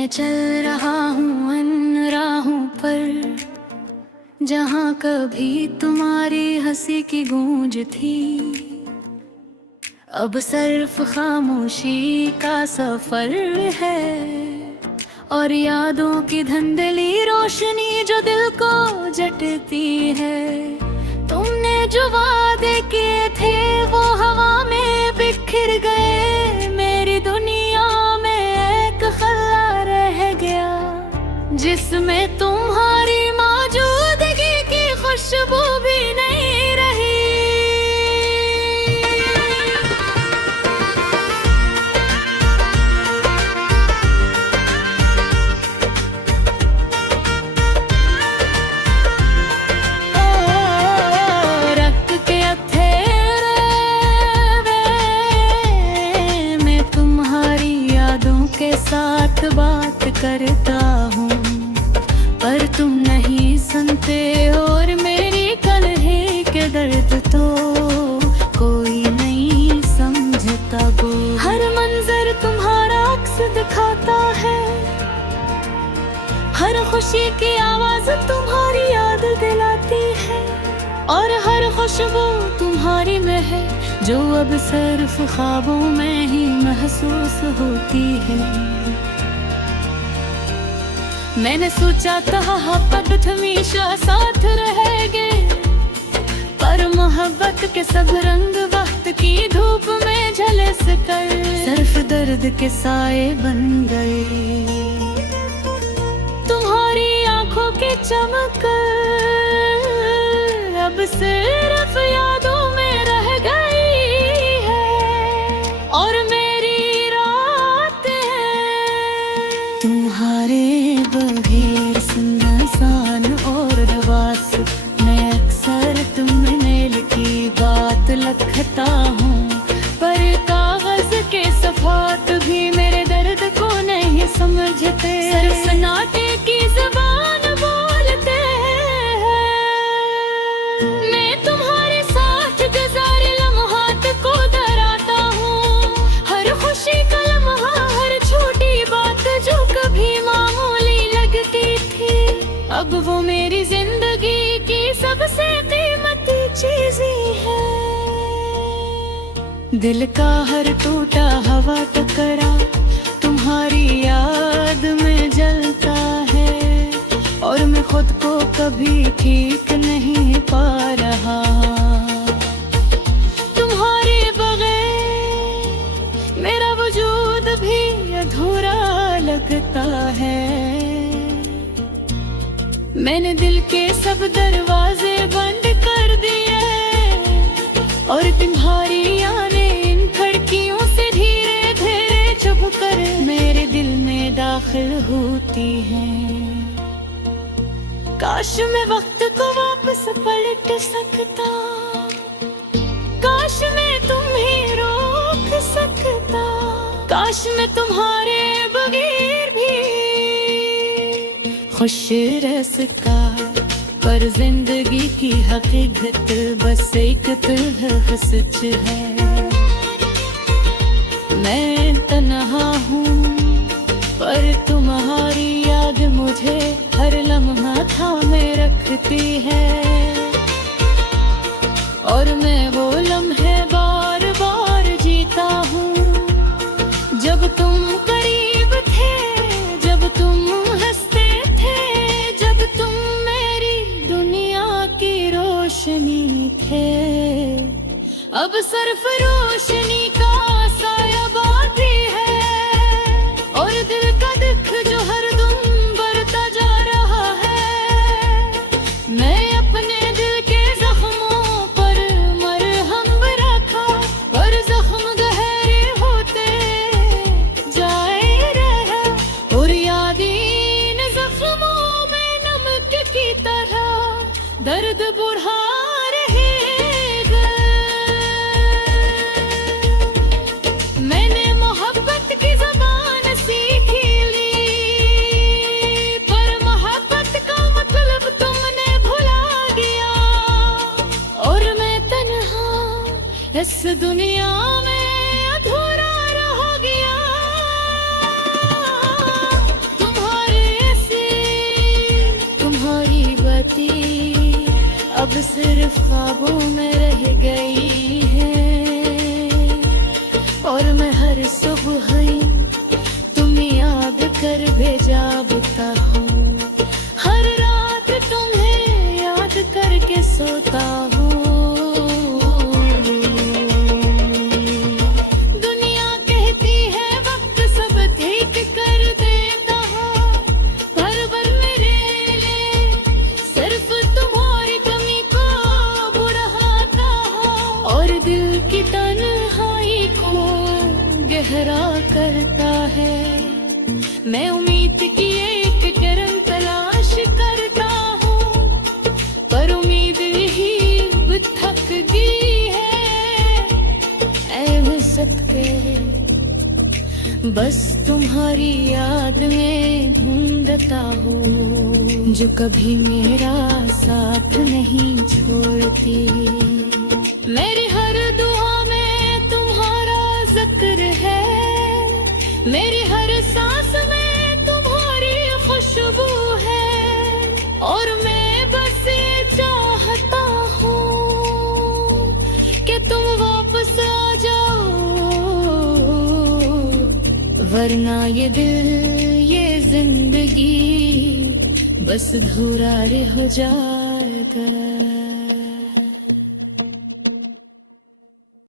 मैं चल रहा हूँ अन राहों पर, जहाँ कभी तुम्हारी हंसी की गूंज थी। अब सिर्फ खामोशी का सफर है और यादों की धुंधली रोशनी जो दिल को जटती है। तुमने जो वादे किए थे वो हवा में बिखर गए। मेरी दुनिया में एक खला रह गया जिसमें तुम्हारी मौजूदगी की खुशबू भी नहीं रही। रक्त के अथेरे में तुम्हारी यादों के साथ बात करता हूँ, पर तुम नहीं सुनते और मेरी कलहे के दर्द तो कोई नहीं समझता। वो हर मंजर तुम्हारा अक्स दिखाता है, हर खुशी की आवाज तुम्हारी याद दिलाती है, और हर खुशबू तुम्हारी में है जो अब सिर्फ ख्वाबों में ही महसूस होती है। मैंने सोचा था मोहब्बत हमेशा साथ रहेंगे, पर मोहब्बत के सब रंग वक्त की धूप में झलस कर सिर्फ दर्द के साए बन गए। तुम्हारी आंखों की चमक अब सिर्फ यादों में रह गई है, और मेरी रातें तुम्हारे बगैर सुनसान और रवास मैं अक्सर तुमने की बात लिखता हूँ, पर कागज के सफात भी मेरे दर्द को नहीं समझते। सिर्फ नाटे की ज़बान बोलते हैं। मैं तुम्हारे साथ गुज़ारे लम्हात को दोहराता हूँ, हर खुशी का लम्हा, हर छोटी बात जो कभी मामूली लगती थी, अब वो मेरी जिंदगी की सबसे कीमती चीज़ें है। दिल का हर टूटा हवा टुकड़ा तुम्हारी याद में जलता है, और मैं खुद को कभी ठीक नहीं पा रहा। तुम्हारे बगैर मेरा वजूद भी अधूरा लगता है। मैंने दिल के सब दरवाजे बंद कर दिए, और तुम्हारी आने इन खिड़कियों से धीरे धीरे चुभ कर मेरे दिल में दाखिल होती है। काश मैं वक्त को वापस पलट सकता, काश मैं तुम्हें रोक सकता, काश मैं तुम्हारे बगैर भी खुश रह सका। पर जिंदगी की हकीकत बस एक तरह सच है। मैं तन्हा हूँ पर तुम्हारी याद मुझे हर लम्हा थामे रखती है, और मैं वो लम्हे बार बार जीता हूँ जब तुम करीब थे, जब तुम हंसते थे, जब तुम मेरी दुनिया की रोशनी थे। अब सिर्फ रोशनी का साया बाकी है, और दिल का दुख जो हरदम बढ़ता जा रहा है। मैं अपने दिल के जख्मों पर मरहम रखा, पर जख्म गहरे होते जाए रहा, और याद इन जख्मों में नमक की तरह दर्द बढ़ा रहेगा। मैंने मोहब्बत की ज़बान सीखी ली, पर मोहब्बत का मतलब तुमने भुला दिया, और मैं तन्हा इस दुनिया में अधूरा रह गया। सिर्फ ख्वाबों में रह गई है, और मैं हर सुबह ही तुम्हें याद कर भेजा बुता हूँ। हर रात तुम्हें याद करके सोता हूँ। दुनिया कहती है वक्त सब ठीक कर देता है, पर मेरे लिए सिर्फ तुम्हारी कमी को बढ़ाता है, और दिल की तन्हाई को गहरा करता है। मैं उम्मीद की एक किरण तलाश करता हूँ, पर उम्मीद ही थक गई है। ऐ सदके बस तुम्हारी याद में ढूंढता हूँ, जो कभी मेरा साथ नहीं छोड़ती। मेरी हर दुआ में तुम्हारा जिक्र है, मेरी हर सांस में तुम्हारी खुशबू है, और मैं बस ये चाहता हूँ कि तुम वापस आ जाओ, वरना ये दिल ये जिंदगी बस अधूरा रह जाएगा।